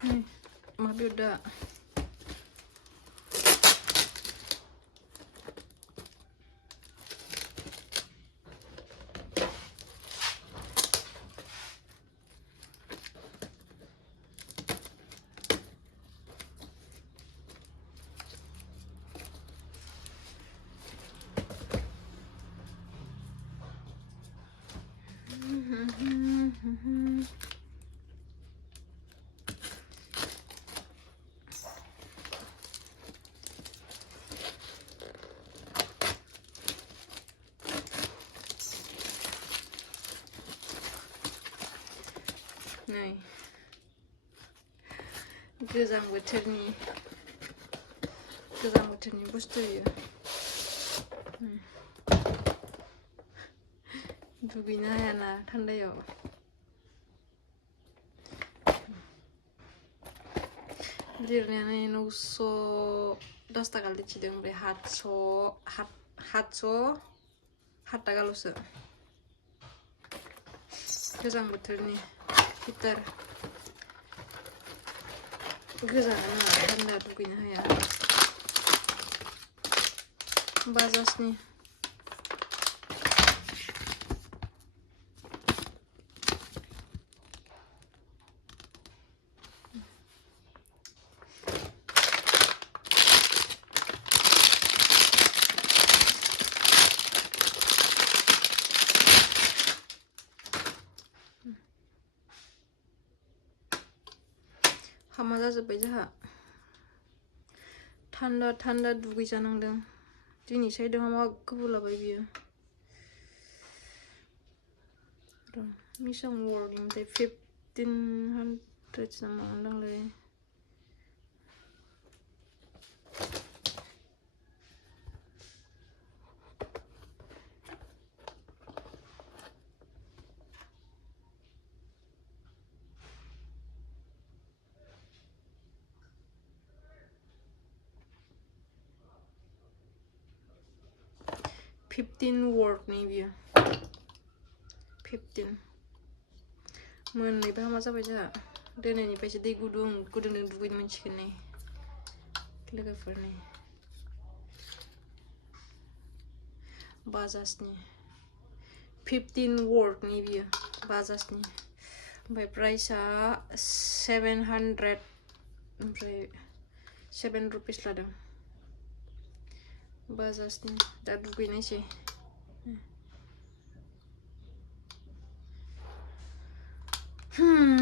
Nih, mabi udah. Nih, गोजां बोथोरनि बुस्थु यो दुगैनो हायाना थान्दायाव लिरनायानो 910 टाका लिरथिदों ओमफ्राय 700 टाकाल'सो गोजां बोथोरनि हिटार गोजाङो ना थान्दा दुगैनो हाया बाजाजनि हामा जाजोब्बाय जोंहा थान्दा दुगैजानांदों दिनै सायदों हामा गोबोलाबाय बियो मिसां वर्कनिफ्राय 1500 ना मोनदांलै वर्कनि बियो 15 मोननैबो हामा जाबाय जोंहा दोनैनिफ्रायसो दै गुदुंजों दुगैनो मोनसिगोन नै लोगोफोरनि बाजाजनि 15 वर्कनि बियो बाजाजनि ओमफ्राय प्राइसआ 700 ओमफ्राय 7 रुपिस लादों बाजाजनि दा दुगैनायसै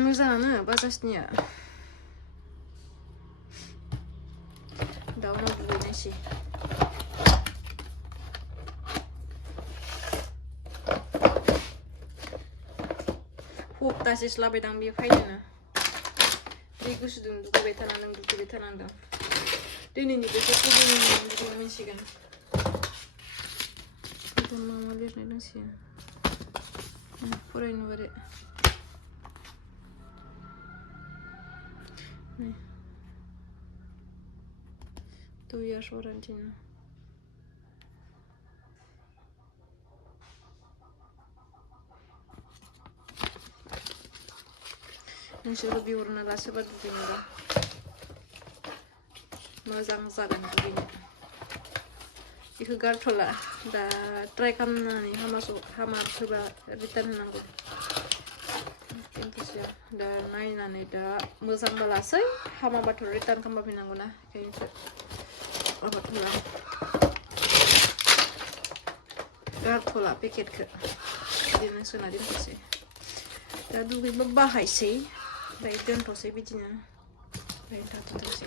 मोजाङानो बाजाजनिया दा उनाव दुगैनायसै हप्तासेसो लाबायदां बे फैनोनो दै गुसुजों दुगैबाय थानांदों दिनैनिफ्रायसो गुदुं दुगैनो मोनसिगोन मा लिरनाय दंसिगोन फरायनो बारे 2 years warranty ना नोंसोरबो बिहरना ला सोरबा दुगैनोबा मोजां जागोन दुगैनो बेखौ गारथ'ला दा ट्राइ खालामनानै हामाखोबा रिटार्न होनांगौ खिन्थुसो दा नायनानै दा मोजांबालासै हामाबाथ' रिटार्न खालामफिननांगौ ना ओंखायनोसो माबाथ'ला गारथ'ला पेकेटखौ बिदिनो सोना दोनथ'सै दा दुगैबा बाहायसै ओमफ्राय दोनथ'सै बिदिनो ओमफ्राय थाथ'सै